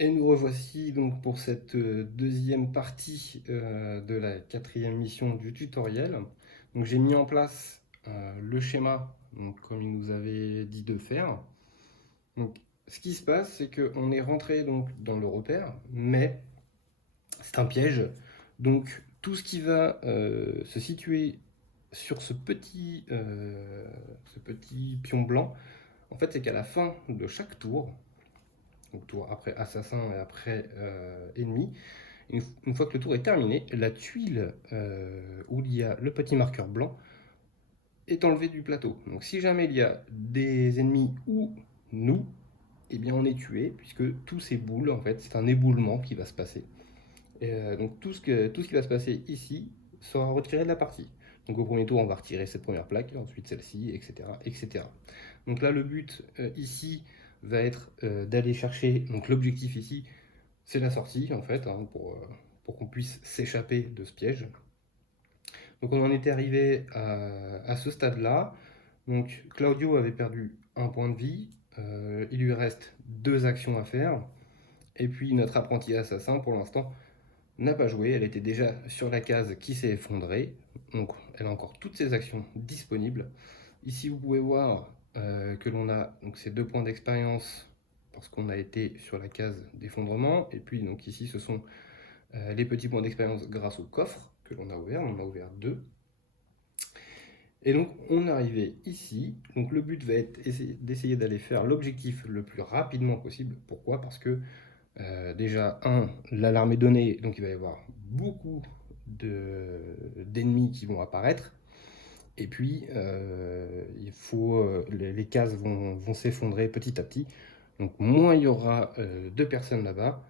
Et nous revoici donc pour cette deuxième partie de la quatrième mission du tutoriel. Donc j'ai mis en place le schéma, donc, comme il nous avait dit de faire. Donc ce qui se passe, c'est qu'on est rentré donc, dans le repère, mais c'est un piège. Donc tout ce qui va se situer sur ce petit pion blanc, en fait c'est qu'à la fin de chaque tour, donc tour après assassin et après ennemi, une fois que le tour est terminé, la tuile où il y a le petit marqueur blanc est enlevée du plateau. Donc si jamais il y a des ennemis ou nous, eh bien on est tué, puisque tous ces boules, en fait, c'est un éboulement qui va se passer. Donc tout ce qui va se passer ici sera retiré de la partie. Donc au premier tour, on va retirer cette première plaque, ensuite celle-ci, etc., etc. Donc là, le but ici va être d'aller chercher, donc l'objectif ici, c'est la sortie, en fait, hein, pour qu'on puisse s'échapper de ce piège. Donc on en était arrivé à ce stade-là. Donc Claudio avait perdu un point de vie. Il lui reste deux actions à faire. Et puis notre apprenti assassin, pour l'instant, n'a pas joué. Elle était déjà sur la case qui s'est effondrée. Donc elle a encore toutes ses actions disponibles. Ici, vous pouvez voir que l'on a donc, ces deux points d'expérience parce qu'on a été sur la case d'effondrement. Et puis donc ici, ce sont les petits points d'expérience grâce au coffre que l'on a ouvert. On en a ouvert deux. Et donc on est arrivé ici. Donc le but va être d'essayer d'aller faire l'objectif le plus rapidement possible. Pourquoi? Parce que déjà, l'alarme est donnée, donc il va y avoir beaucoup d'ennemis qui vont apparaître. Et puis, les cases vont s'effondrer petit à petit. Donc moins il y aura de personnes là-bas,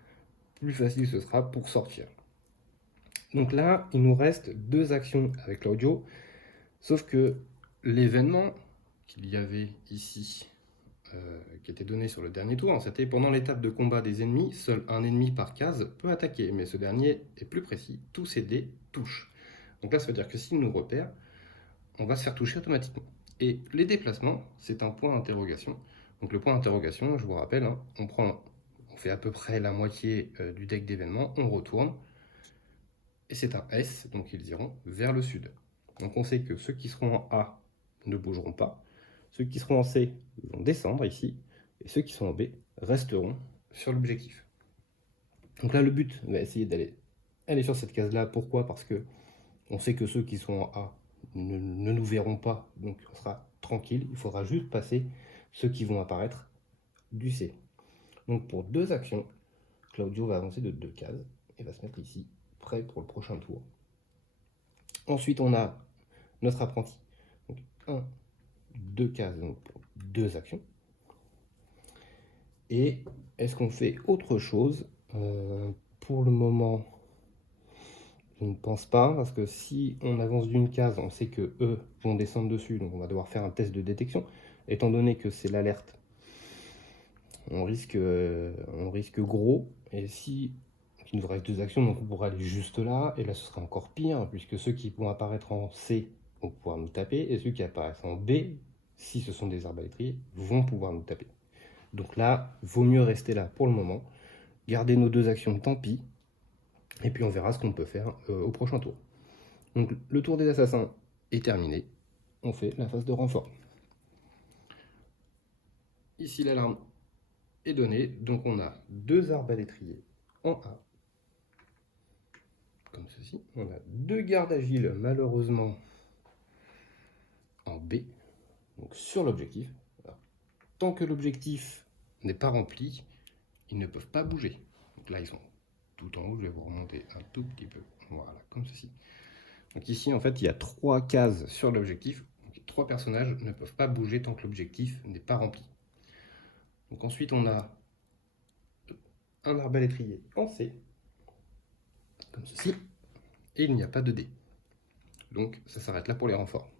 plus facile ce sera pour sortir. Donc là, il nous reste deux actions avec l'audio, sauf que l'événement qu'il y avait ici, qui était donné sur le dernier tour, hein, c'était pendant l'étape de combat des ennemis, seul un ennemi par case peut attaquer, mais ce dernier est plus précis, tous ces dés touchent. Donc là, ça veut dire que s'il nous repère, on va se faire toucher automatiquement. Et les déplacements, c'est un point d'interrogation. Donc le point d'interrogation, je vous rappelle, hein, on fait à peu près la moitié du deck d'événements, on retourne, et c'est un S, donc ils iront vers le sud. Donc on sait que ceux qui seront en A ne bougeront pas, ceux qui seront en C vont descendre ici, et ceux qui sont en B resteront sur l'objectif. Donc là, le but va essayer d'aller aller sur cette case-là. Pourquoi? Parce que on sait que ceux qui sont en A ne nous verront pas, donc on sera tranquille. Il faudra juste passer ceux qui vont apparaître du C. Donc pour deux actions, Claudio va avancer de deux cases et va se mettre ici, prêt pour le prochain tour. Ensuite, on a notre apprenti. Donc, 1, 2 cases donc pour deux actions. Et est-ce qu'on fait autre chose? Pour le moment, je ne pense pas, parce que si on avance d'une case, on sait que eux vont descendre dessus, donc on va devoir faire un test de détection. Étant donné que c'est l'alerte, on risque gros. Et si il nous reste deux actions, donc on pourra aller juste là, et là ce sera encore pire, puisque ceux qui vont apparaître en C vont pouvoir nous taper, et ceux qui apparaissent en B, si ce sont des arbalétriers, vont pouvoir nous taper. Donc là, vaut mieux rester là pour le moment, garder nos deux actions, tant pis, et puis on verra ce qu'on peut faire au prochain tour. Donc le tour des assassins est terminé, on fait la phase de renfort. Ici l'alarme est donnée, donc on a deux arbalétriers en A, comme ceci. On a deux gardes agiles, malheureusement, en B, donc sur l'objectif. Tant que l'objectif n'est pas rempli, ils ne peuvent pas bouger. Donc là, ils sont tout en haut, je vais vous remonter un tout petit peu. Voilà, comme ceci. Donc ici, en fait, il y a trois cases sur l'objectif. Trois personnages ne peuvent pas bouger tant que l'objectif n'est pas rempli. Donc ensuite, on a un arbalétrier en C, comme ceci, et il n'y a pas de dés. Donc ça s'arrête là pour les renforts.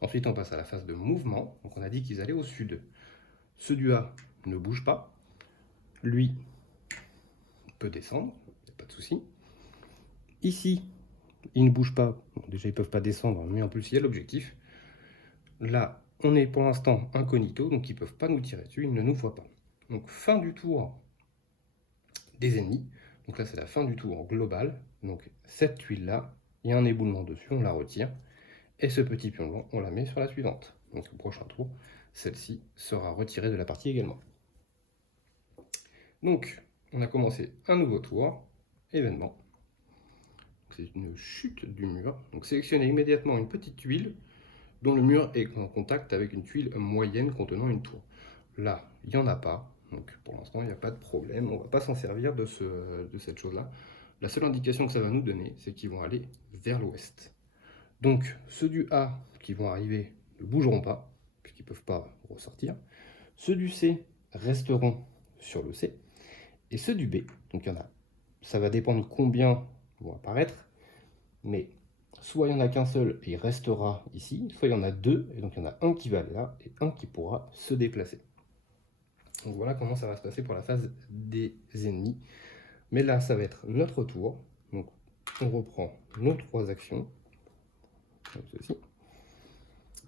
Ensuite, on passe à la phase de mouvement. Donc on a dit qu'ils allaient au sud. Ce du A ne bouge pas. Lui peut descendre, il n'y a pas de souci. Ici, il ne bouge pas. Bon, déjà, ils ne peuvent pas descendre, mais en plus, il y a l'objectif. Là, on est pour l'instant incognito, donc ils ne peuvent pas nous tirer dessus, ils ne nous voient pas. Donc fin du tour, des ennemis. Donc là, c'est la fin du tour global. Donc cette tuile-là, il y a un éboulement dessus, on la retire. Et ce petit pion blanc, on la met sur la suivante. Donc au prochain tour, celle-ci sera retirée de la partie également. Donc, on a commencé un nouveau tour, événement. C'est une chute du mur. Donc sélectionnez immédiatement une petite tuile dont le mur est en contact avec une tuile moyenne contenant une tour. Là, il n'y en a pas. Donc pour l'instant, il n'y a pas de problème. On ne va pas s'en servir de cette chose-là. La seule indication que ça va nous donner, c'est qu'ils vont aller vers l'ouest. Donc ceux du A qui vont arriver ne bougeront pas, puisqu'ils ne peuvent pas ressortir. Ceux du C resteront sur le C. Et ceux du B, donc il y en a, ça va dépendre combien vont apparaître, mais soit il n'y en a qu'un seul et il restera ici, soit il y en a deux, et donc il y en a un qui va aller là, et un qui pourra se déplacer. Donc voilà comment ça va se passer pour la phase des ennemis. Mais là, ça va être notre tour. Donc on reprend nos 3 actions, comme ceci.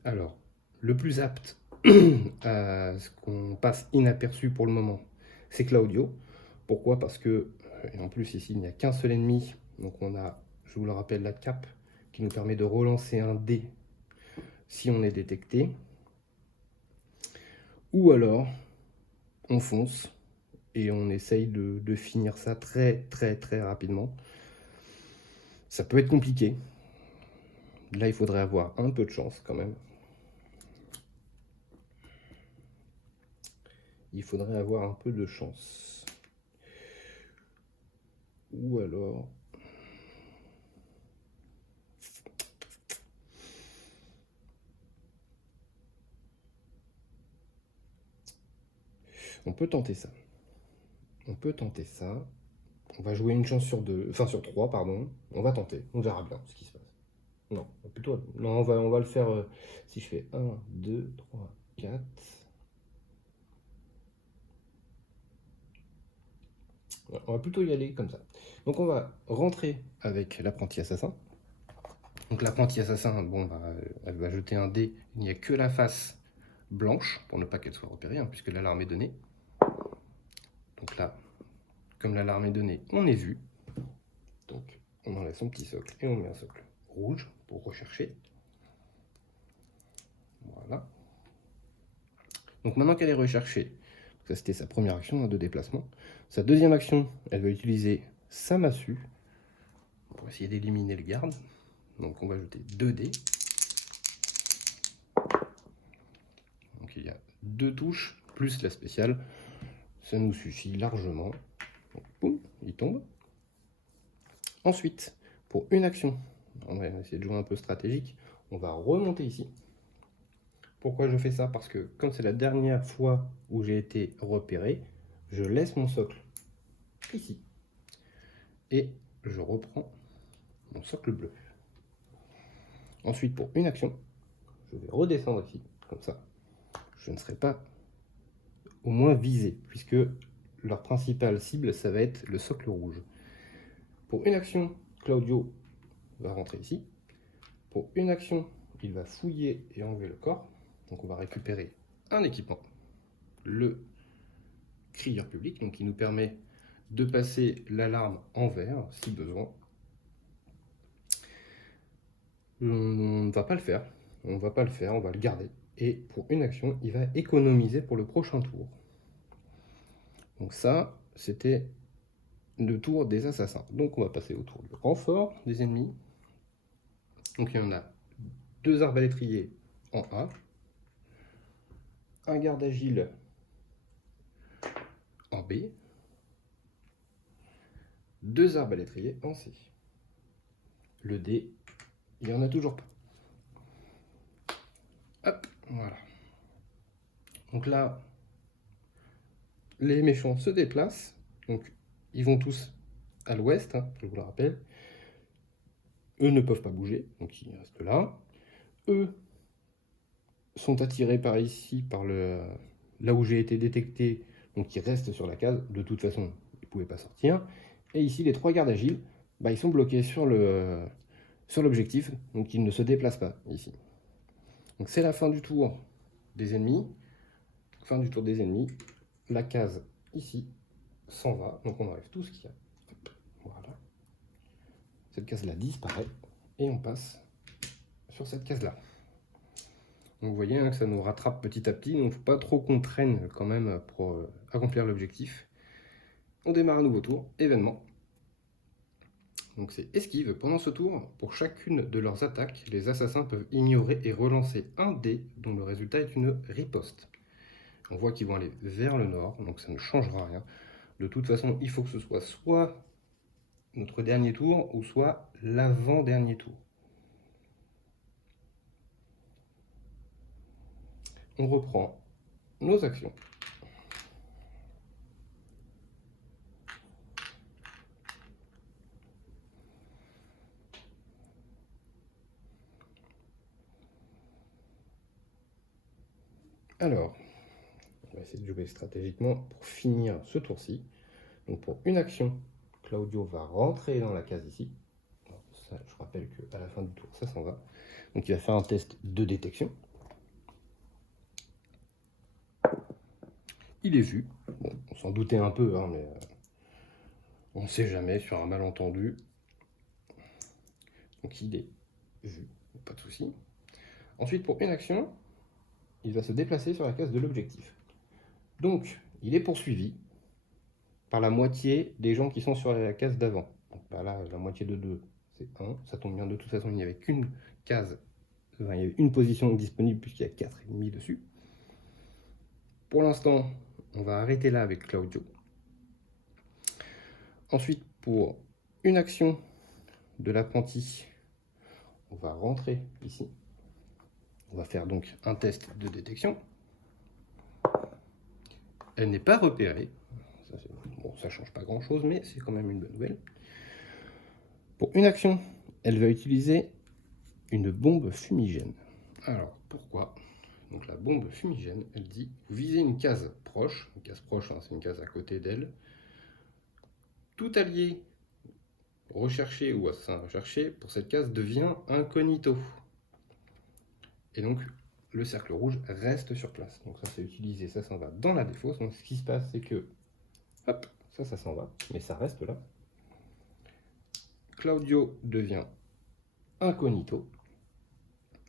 Alors, le plus apte à ce qu'on passe inaperçu pour le moment, c'est Claudio. Pourquoi? Parce que, et en plus ici, il n'y a qu'un seul ennemi. Donc on a, je vous le rappelle, la cape qui nous permet de relancer un dé si on est détecté. Ou alors, on fonce et on essaye de finir ça très rapidement. Ça peut être compliqué. Là, il faudrait avoir un peu de chance quand même. Il faudrait avoir un peu de chance. Ou alors... on peut tenter ça. On peut tenter ça. On va jouer une chance sur 2, enfin sur 3, pardon. On va tenter. On verra bien ce qui se passe. Non, plutôt... non, on va le faire... si je fais 1, 2, 3, 4... on va plutôt y aller comme ça. Donc on va rentrer avec l'apprenti assassin. Donc l'apprenti assassin, bon, elle va jeter un dé. Il n'y a que la face blanche pour ne pas qu'elle soit repérée, hein, puisque l'alarme est donnée. Donc là, comme l'alarme est donnée, on est vu. Donc on enlève son petit socle et on met un socle rouge pour rechercher. Voilà. Donc maintenant qu'elle est recherchée, ça c'était sa première action de déplacement. Sa deuxième action, elle va utiliser sa massue pour essayer d'éliminer le garde. Donc on va jeter 2 dés. Donc il y a 2 touches plus la spéciale. Ça nous suffit largement. Donc, boum, il tombe. Ensuite, pour une action, on va essayer de jouer un peu stratégique. On va remonter ici. Pourquoi je fais ça? Parce que comme c'est la dernière fois où j'ai été repéré, je laisse mon socle ici. Et je reprends mon socle bleu. Ensuite, pour une action, je vais redescendre ici, comme ça. Je ne serai pas au moins visé, puisque leur principale cible, ça va être le socle rouge. Pour une action, Claudio va rentrer ici. Pour une action, il va fouiller et enlever le corps. Donc on va récupérer un équipement, le crieur public, donc qui nous permet de passer l'alarme en vert si besoin. On ne va pas le faire, on va le garder. Et pour une action, il va économiser pour le prochain tour. Donc ça, c'était le tour des assassins. Donc on va passer au tour du renfort des ennemis. Donc il y en a 2 arbalétriers en A, un garde agile en B, 2 arbalétriers en C. Le D, il n'y en a toujours pas. Hop, voilà. Donc là, les méchants se déplacent. Donc ils vont tous à l'ouest, hein, je vous le rappelle. Eux ne peuvent pas bouger, donc ils restent là. Eux sont attirés par ici, par là où j'ai été détecté, donc ils restent sur la case. De toute façon, ils ne pouvaient pas sortir. Et ici, les 3 gardes agiles, ils sont bloqués sur l'objectif, donc ils ne se déplacent pas ici. Donc c'est la fin du tour des ennemis. Fin du tour des ennemis. La case ici s'en va. Donc on enlève tout ce qu'il y a. Hop, voilà. Cette case-là disparaît et on passe sur cette case-là. Donc vous voyez hein, que ça nous rattrape petit à petit, donc il ne faut pas trop qu'on traîne quand même pour accomplir l'objectif. On démarre un nouveau tour, événement. Donc c'est esquive. Pendant ce tour, pour chacune de leurs attaques, les assassins peuvent ignorer et relancer un dé dont le résultat est une riposte. On voit qu'ils vont aller vers le nord, donc ça ne changera rien. De toute façon, il faut que ce soit notre dernier tour ou soit l'avant-dernier tour. On reprend nos actions. Alors, on va essayer de jouer stratégiquement pour finir ce tour-ci. Donc pour une action, Claudio va rentrer dans la case ici. Alors ça, je rappelle qu'à la fin du tour, ça s'en va. Donc il va faire un test de détection. Il est vu. Bon, on s'en doutait un peu, hein, mais on ne sait jamais sur un malentendu. Donc il est vu, pas de souci. Ensuite, pour une action, il va se déplacer sur la case de l'objectif. Donc, il est poursuivi par la moitié des gens qui sont sur la case d'avant. Donc bah là, la moitié de 2, c'est 1. Ça tombe bien, de toute façon, il n'y avait qu'une case, enfin, il y avait une position disponible puisqu'il y a 4 ennemis dessus. Pour l'instant, on va arrêter là avec Claudio. Ensuite, pour une action de l'apprenti, on va rentrer ici. On va faire donc un test de détection. Elle n'est pas repérée. Bon, ça ne change pas grand-chose, mais c'est quand même une bonne nouvelle. Pour une action, elle va utiliser une bombe fumigène. Alors, pourquoi? Donc la bombe fumigène, elle dit, vous visez une case proche hein, c'est une case à côté d'elle. Tout allié recherché ou assassin recherché pour cette case devient incognito. Et donc, le cercle rouge reste sur place. Donc ça, c'est utilisé, ça s'en va dans la défausse. Donc ce qui se passe, c'est que, hop, ça s'en va, mais ça reste là. Claudio devient incognito.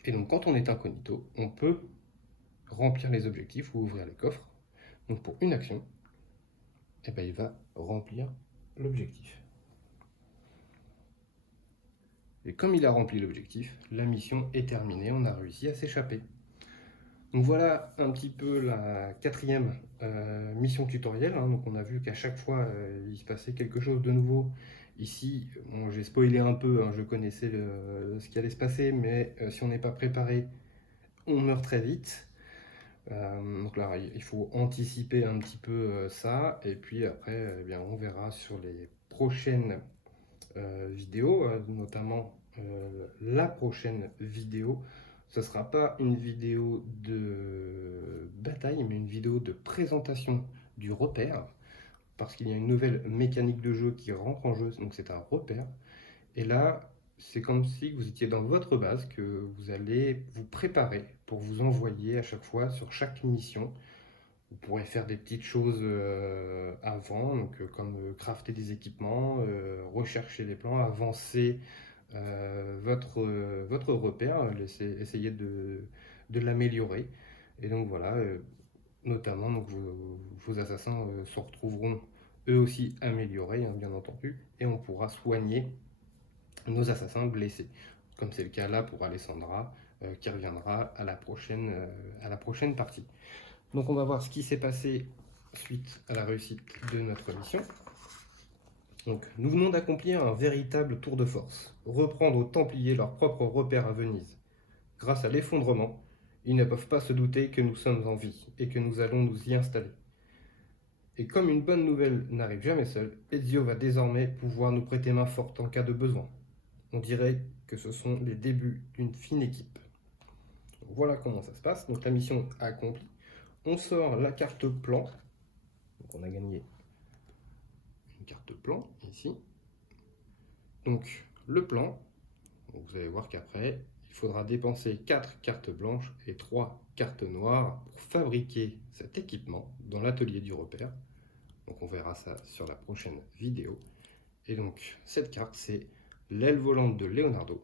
Et donc quand on est incognito, on peut remplir les objectifs ou ouvrir les coffres. Donc pour une action, eh ben, il va remplir l'objectif. Et comme il a rempli l'objectif, la mission est terminée, on a réussi à s'échapper. Donc voilà un petit peu la quatrième mission tutoriel. Hein. Donc on a vu qu'à chaque fois, il se passait quelque chose de nouveau. Ici, bon, j'ai spoilé un peu, hein, je connaissais ce qui allait se passer, mais si on n'est pas préparé, on meurt très vite. Donc là, il faut anticiper un petit peu ça, et puis après, eh bien, on verra sur les prochaines vidéos, notamment la prochaine vidéo. Ce ne sera pas une vidéo de bataille, mais une vidéo de présentation du repère, parce qu'il y a une nouvelle mécanique de jeu qui rentre en jeu, donc c'est un repère. Et là, c'est comme si vous étiez dans votre base, que vous allez vous préparer pour vous envoyer à chaque fois sur chaque mission. Vous pourrez faire des petites choses avant, donc, comme crafter des équipements, rechercher les plans, avancer votre repère, essayer de l'améliorer. Et donc voilà, notamment donc, vos assassins se retrouveront eux aussi améliorés, hein, bien entendu, et on pourra soigner nos assassins blessés, comme c'est le cas là pour Alessandra, qui reviendra à la prochaine partie. Donc on va voir ce qui s'est passé suite à la réussite de notre mission. Donc, nous venons d'accomplir un véritable tour de force, reprendre aux Templiers leur propre repère à Venise. Grâce à l'effondrement, ils ne peuvent pas se douter que nous sommes en vie et que nous allons nous y installer. Et comme une bonne nouvelle n'arrive jamais seule, Ezio va désormais pouvoir nous prêter main forte en cas de besoin. On dirait que ce sont les débuts d'une fine équipe. Donc, voilà comment ça se passe. Donc la mission accomplie. On sort la carte plan. Donc on a gagné une carte plan ici. Donc le plan, vous allez voir qu'après, il faudra dépenser 4 cartes blanches et 3 cartes noires pour fabriquer cet équipement dans l'atelier du repère. Donc on verra ça sur la prochaine vidéo. Et donc cette carte, c'est l'aile volante de Leonardo.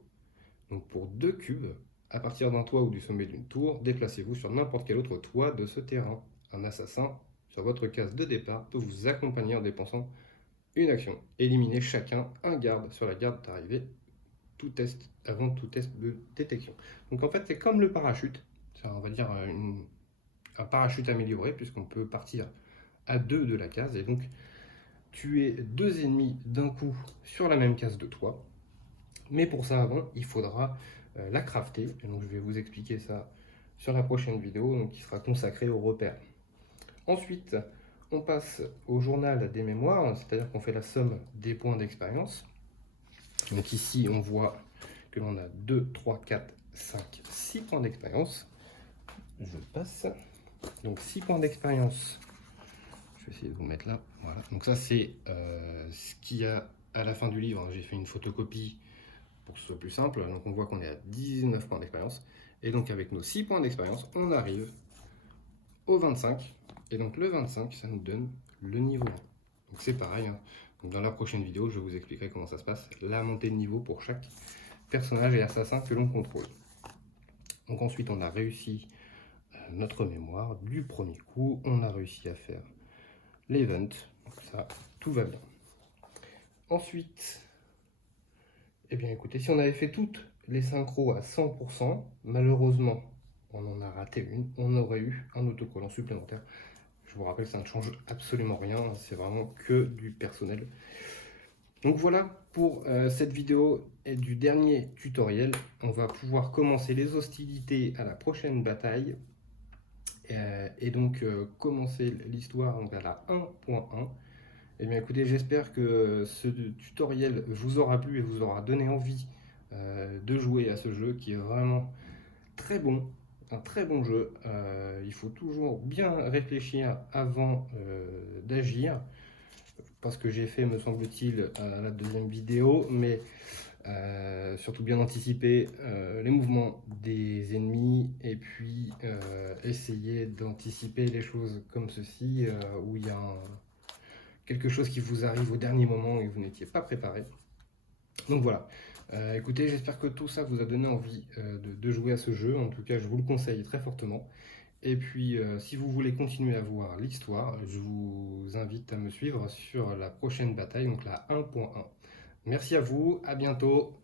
Donc pour 2 cubes, à partir d'un toit ou du sommet d'une tour, déplacez-vous sur n'importe quel autre toit de ce terrain. Un assassin sur votre case de départ peut vous accompagner en dépensant une action. Éliminez chacun un garde sur la garde d'arrivée avant tout test de détection. Donc en fait c'est comme le parachute, c'est on va dire un parachute amélioré puisqu'on peut partir à 2 de la case et donc tuer 2 ennemis d'un coup sur la même case de toi. Mais pour ça avant il faudra la crafter et donc je vais vous expliquer ça sur la prochaine vidéo donc, qui sera consacrée aux repères. Ensuite on passe au journal des mémoires, c'est-à-dire qu'on fait la somme des points d'expérience. Donc ici on voit que l'on a 2, 3, 4, 5, 6 points d'expérience. Je passe. Donc 6 points d'expérience. Je vais essayer de vous mettre là. Voilà. Donc ça c'est ce qu'il y a à la fin du livre. J'ai fait une photocopie pour que ce soit plus simple. Donc on voit qu'on est à 19 points d'expérience. Et donc avec nos 6 points d'expérience, on arrive au 25. Et donc le 25, ça nous donne le niveau 1. Donc c'est pareil. Hein. Donc dans la prochaine vidéo, je vous expliquerai comment ça se passe. La montée de niveau pour chaque personnage et assassin que l'on contrôle. Donc ensuite, on a réussi notre mémoire du premier coup. On a réussi à faire l'event. Donc ça, tout va bien. Ensuite, eh bien écoutez, si on avait fait toutes les synchros à 100%, malheureusement, on en a raté une. On aurait eu un autocollant supplémentaire. Je vous rappelle, ça ne change absolument rien. C'est vraiment que du personnel. Donc voilà pour cette vidéo et du dernier tutoriel. On va pouvoir commencer les hostilités à la prochaine bataille. Et donc commencer l'histoire à la 1.1. Et bien écoutez, j'espère que ce tutoriel vous aura plu et vous aura donné envie de jouer à ce jeu qui est vraiment très bon. Un très bon jeu. Il faut toujours bien réfléchir avant d'agir. Pas ce que j'ai fait, me semble-t-il, à la deuxième vidéo, mais surtout bien anticiper les mouvements des ennemis et puis essayer d'anticiper les choses comme ceci, où il y a quelque chose qui vous arrive au dernier moment et vous n'étiez pas préparé. Donc voilà. Écoutez, j'espère que tout ça vous a donné envie de jouer à ce jeu. En tout cas, je vous le conseille très fortement. Et puis, si vous voulez continuer à voir l'histoire, je vous invite à me suivre sur la prochaine bataille, donc la 1.1. Merci à vous, à bientôt.